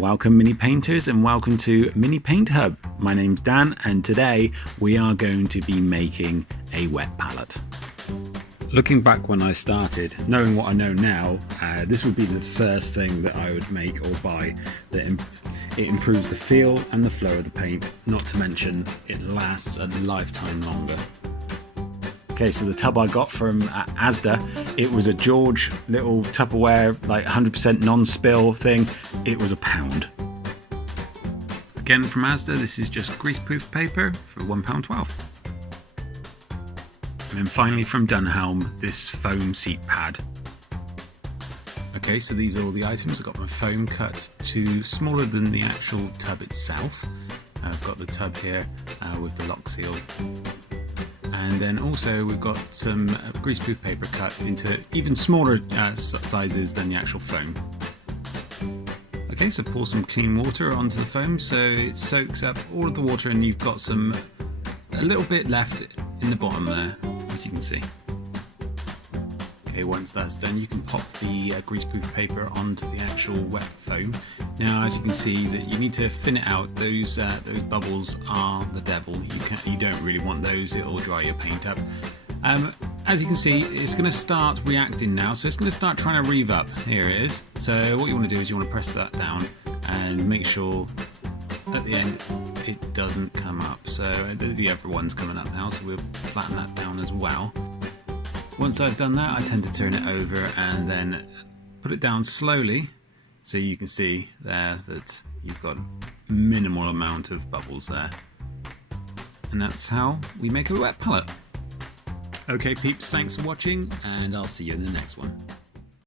Welcome Mini Painters and welcome to Mini Paint Hub. My name's Dan and today we are going to be making a wet palette. Looking back when I started, knowing what I know now, this would be the first thing that I would make or buy. It improves the feel and the flow of the paint, not to mention it lasts a lifetime longer. Okay, so the tub I got from Asda, it was a George little Tupperware, like 100% non-spill thing. It was £1. Again from Asda, this is just greaseproof paper for £1.12. And then finally from Dunhelm, this foam seat pad. Okay, so these are all the items. I've got my foam cut to smaller than the actual tub itself. I've got the tub here with the lock seal. And then also we've got some greaseproof paper cut into even smaller sizes than the actual foam. Okay, so pour some clean water onto the foam so it soaks up all of the water and you've got a little bit left in the bottom there, as you can see. Okay, once that's done, you can pop the greaseproof paper onto the actual wet foam. Now, as you can see, that you need to thin it out. Those bubbles are the devil. You don't really want those. It'll dry your paint up. As you can see, it's going to start reacting now. So it's going to start trying to reeve up. Here it is. So what you want to do is you want to press that down and make sure at the end it doesn't come up. So the other one's coming up now, so we'll flatten that down as well. Once I've done that, I tend to turn it over and then put it down slowly so you can see there that you've got minimal amount of bubbles there. And that's how we make a wet palette. Okay peeps, thanks for watching and I'll see you in the next one.